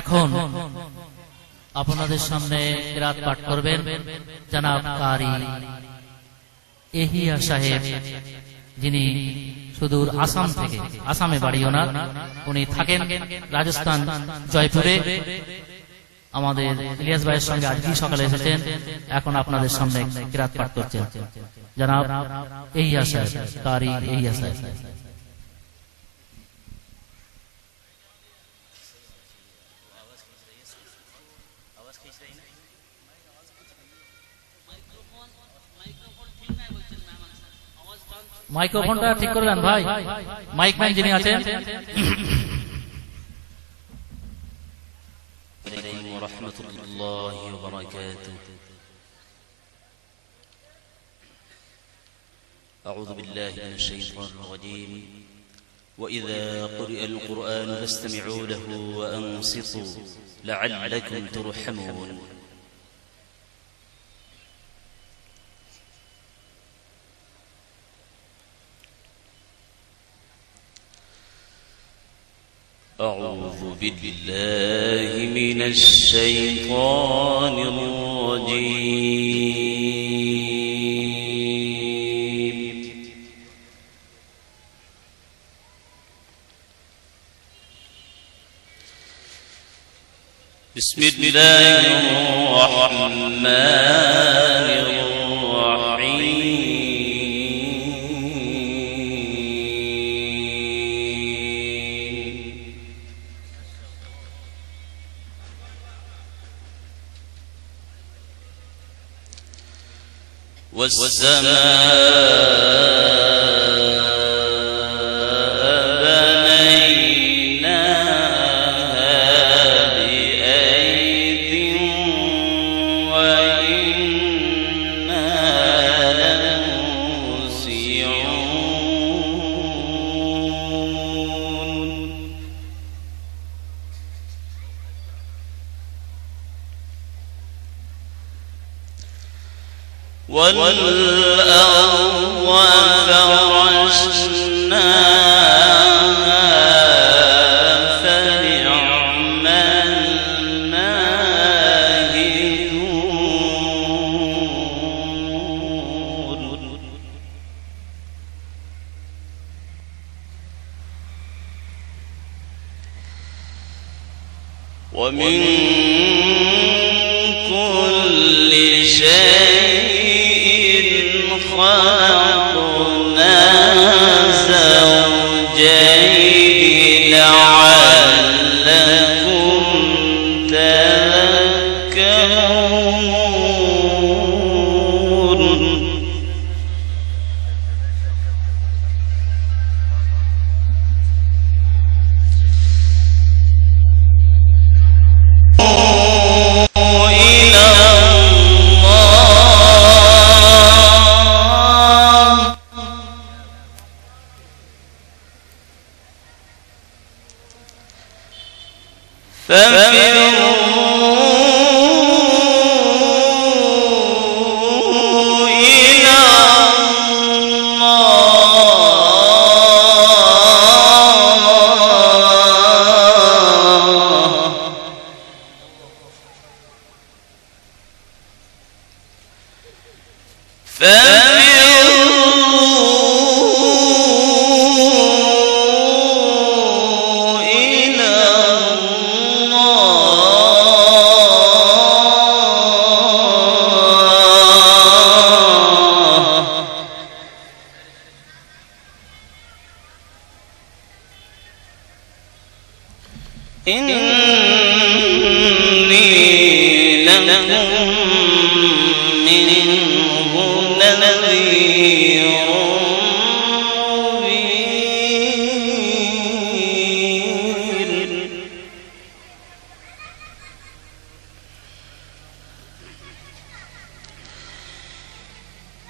এখন আপনাদের সামনে কিরাত পাঠ করবেন জনাব কারি এহিয়া সাহেব, যিনি সুদূর আসাম থেকে, আসামে বাড়ি ওনার, উনি থাকেন রাজস্থান জয়পুরে। আমাদের ইলিয়াস ভাইয়ের সঙ্গে আজকেই সকালে এসেছেন, এখন আপনাদের সামনে কিরাত পাঠ করছেন জনাব এহিয়া সাহেব, কারি এহিয়া সাহেব। মাইক্রোফোনটা ঠিক করে দেন ভাই, মাইকম্যান যিনি আছেন। أعوذ بالله من الشيطان الرجيم وإذا قرئ القرآن فاستمعوا له وأنصتوا لعلكم ترحمون. أعوذ بالله من الشيطان الرجيم. بسم الله الرحمن والسماء بنيناها بأيد وإنا لموسعون. والأرض فرشناها فنعم الماهدون. ومن كل شيء خلقنا زوجين لعلكم تذكرون. إني لكم منه نذير مبين.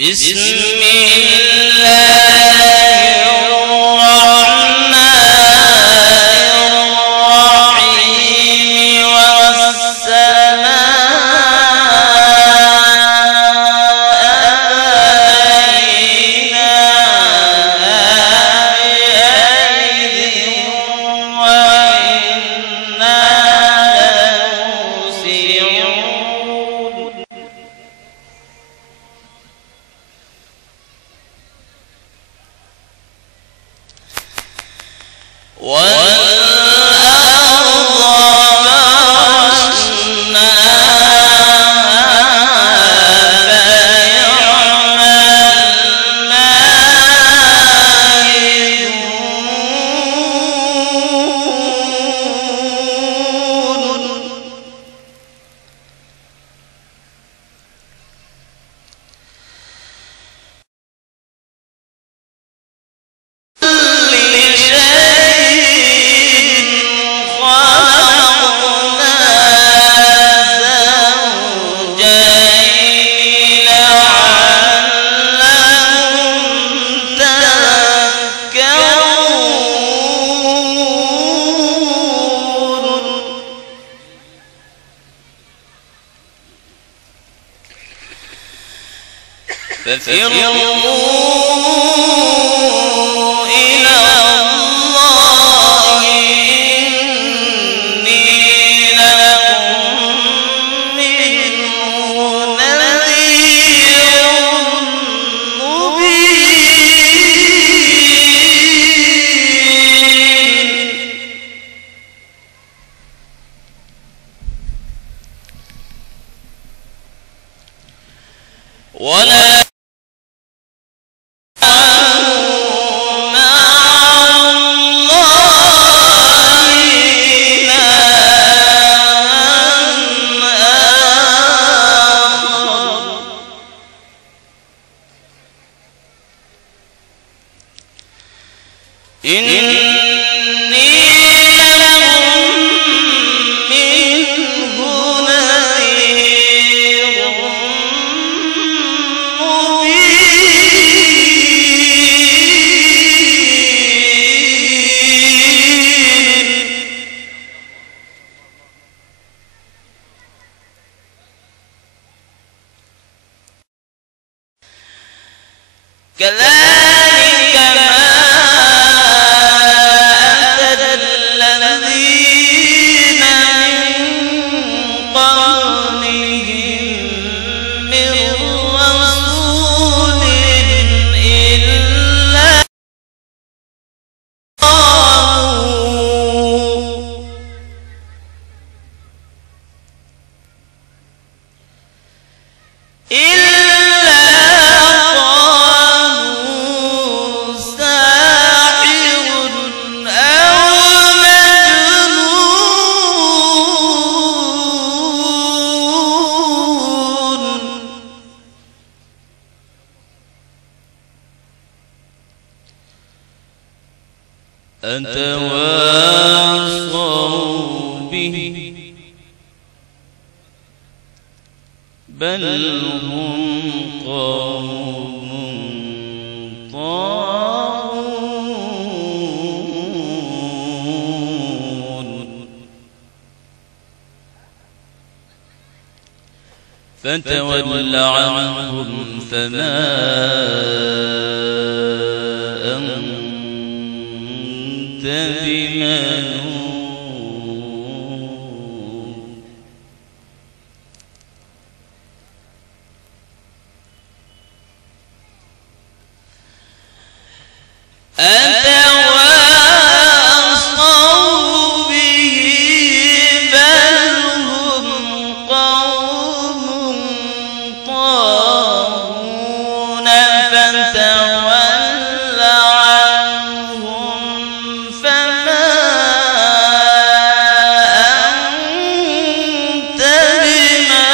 بسم الله وإنا ففروا إلى الله إني لكم منه نذير مبين. ولا كذلك ما أتى الذين من قبلهم من رسول إلا أتواصوا به بل هم قوم طاغون فتول عنهم فما بملوم أتواصوا به بل هم قوم طاغون فتول عنهم فما أنت بملوم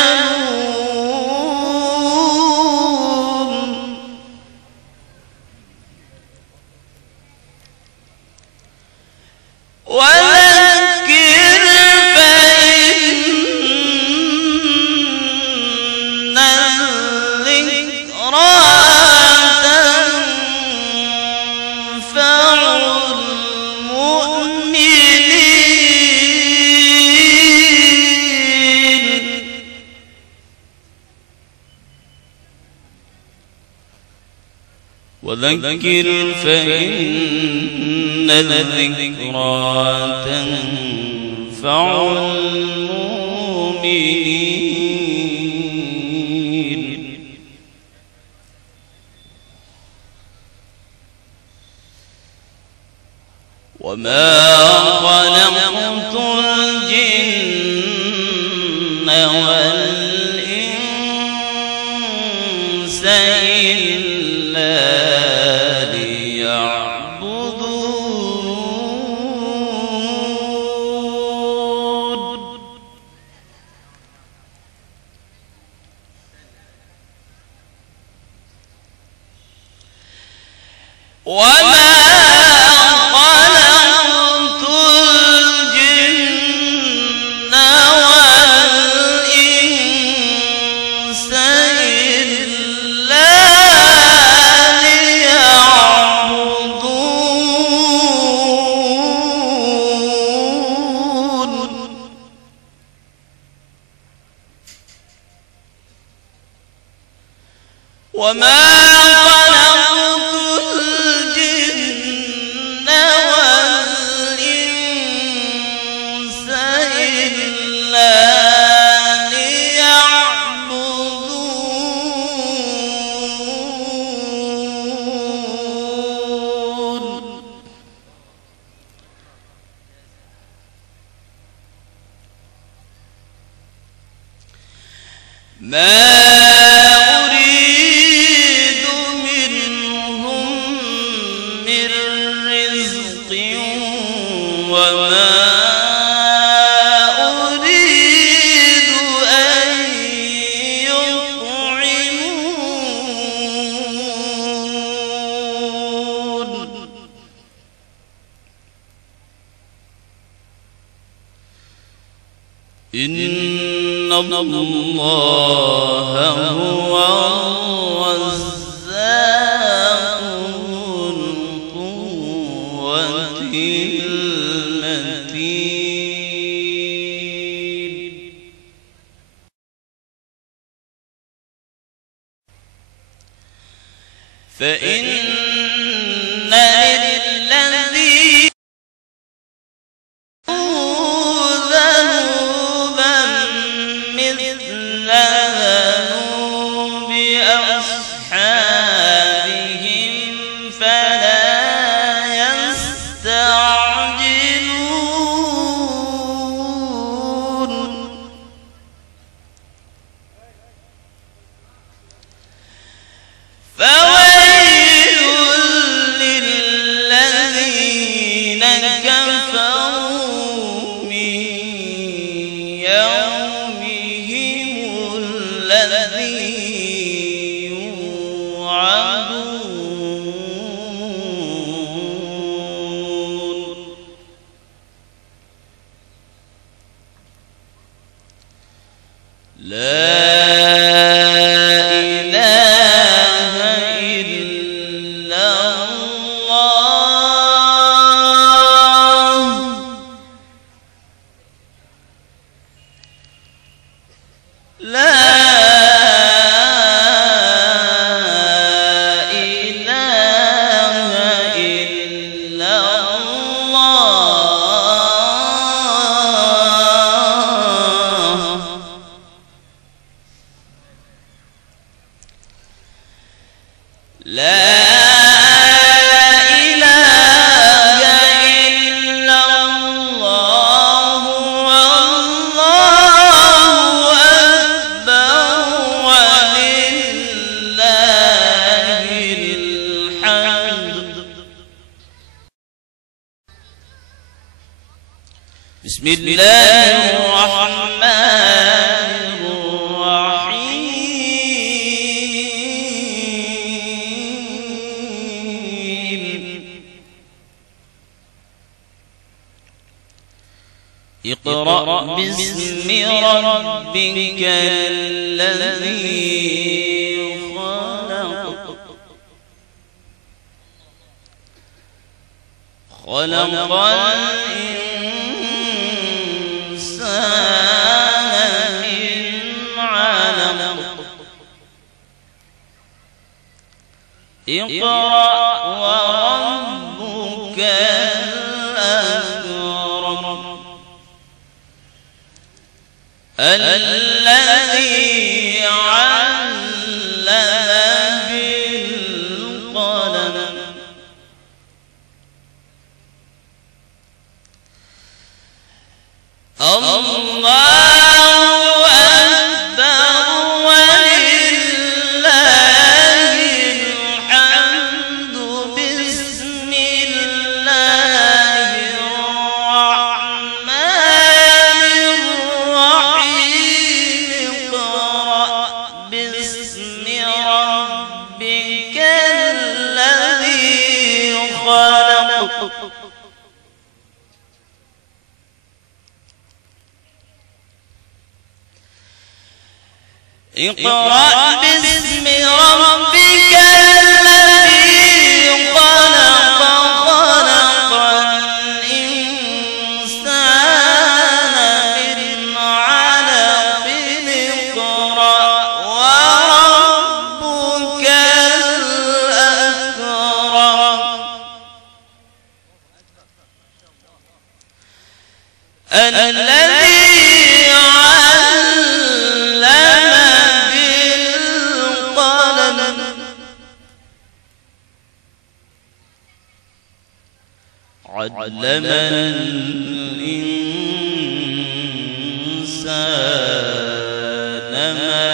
وذكر فإن الذكرى تنفع المؤمنين وذكر فإن الذكرى تنفع المؤمنين وما خلقت الجن والإنس إلا ليعبدون وما خلقت الجن والإنس إلا ليعبدون وما خلقت الجن والإنس إلا ليعبدون ما أريد منهم من رزق وما أريد أن يطعمون إن الله هو الرزاق ذو القوة المتين فإن للذين ذنوبا مثل ذنوب أصحابهم فلا يستعجلون فويل للذين كفروا من يومهم الذي يوعدون لا إله إلا الله لا إله إلا الله لا إله إلا الله والله أكبر ولله الحمد بسم الله الرحمن الرحيم اقرأ باسم ربك الذي خلق خلق الإنسان من علق اقرأ وربك الأكرم الذي علم بالقلم الله أكبر ولله الحمد بسم الله الرحمن الرحيم اقرأ باسم ربك الذي خلق اقرأ باسم ربك الذي خلق خلق الإنسان من علق اقرأ وربك الذي علم بالقلم علم الإنسان ما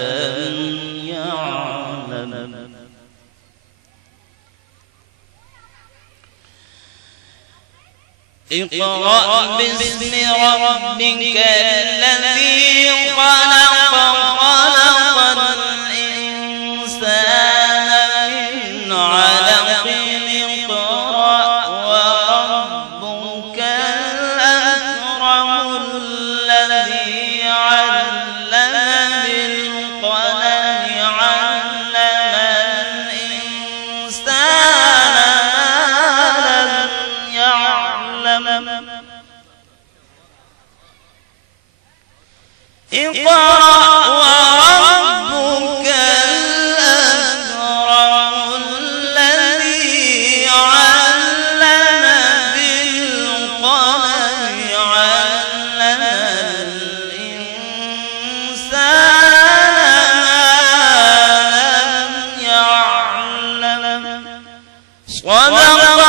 لم يعلم اقرأ باسم ربك الذي خلق خلق الإنسان من علق اقرأ وربك الأكرم الذي علم بالقلم علم الإنسان ما لم يعلم اقرأ وربك الأكرم الذي علم بالقلم علم الإنسان ما لم يعلم صدق